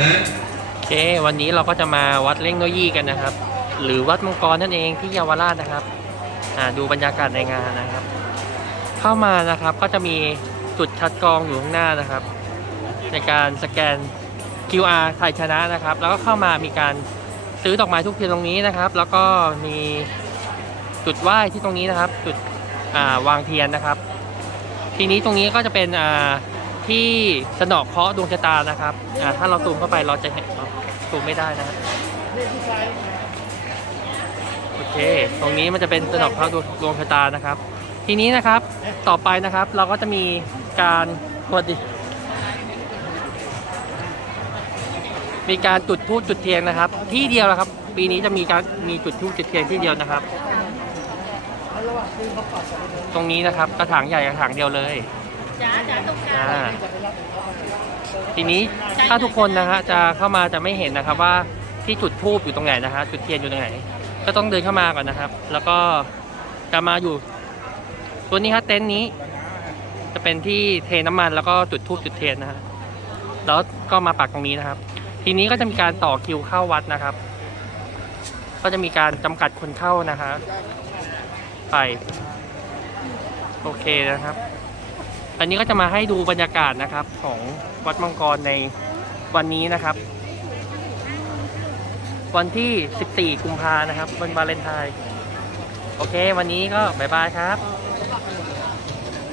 นะโอเควันนี้เราก็จะมาวัดเล่งโนยี่กันนะครับ หรือวัดมังกรนั่นเองที่เยาวราชนะครับดูบรรยากาศในงานนะครับ เข้ามานะครับก็จะมีจุดคัดกรองอยู่ข้างหน้านะครับ ในการสแกน QR ไทยชนะนะครับ แล้วก็เข้ามามีการซื้อดอกไม้ทุกเทียนตรงนี้นะครับ แล้วก็มีจุดไหว้ที่ตรงนี้นะครับ จุดวางเทียนนะครับ ทีนี้ตรงนี้ก็จะเป็นอ่า ที่สนอกเคราะห์ดวงชะตานะครับอ่าถ้าเราซูมเข้าไปเราจะเห็นซูมไม่ได้นะครับโอเค ตรงนี้มันจะเป็นสนอกเคราะห์ดวงดวงชะตานะครับ ทีนี้นะครับต่อไปนะครับเราก็จะมีการสวัสดีมีการจุดธูปจุดเทียนนะครับ ที่เดียวนะครับ ปีนี้จะมีการมีจุดธูปจุดเทียนที่เดียวนะครับ ตรงนี้นะครับกระถางใหญ่กระถางเดียวเลย จ้าจ้าตรงกลางอ่าทีนี้ถ้าทุกคนนะฮะจะเข้ามาจะไม่เห็นนะครับว่าที่จุดธูปอยู่ตรงไหนนะฮะจุดเทียนอยู่ตรงไหน ก็ต้องเดินเข้ามาก่อนนะครับ แล้วก็จะมาอยู่ ตัวนี้ครับเต็นท์นี้ จะเป็นที่เทน้ำมันแล้วก็จุดธูปจุดเทียนนะฮะแล้วก็มาปักตรงนี้นะครับ ทีนี้ก็จะมีการต่อคิวเข้าวัดนะครับ ก็จะมีการจำกัดคนเข้านะครับไปโอเคนะครับ อันนี้ก็จะมาให้ดูบรรยากาศนะครับของวัดมังกรในวันนี้นะครับ วันที่ 14 กุมภานะครับวันวาเลนไทน์โอเค วันนี้ก็บายบายครับ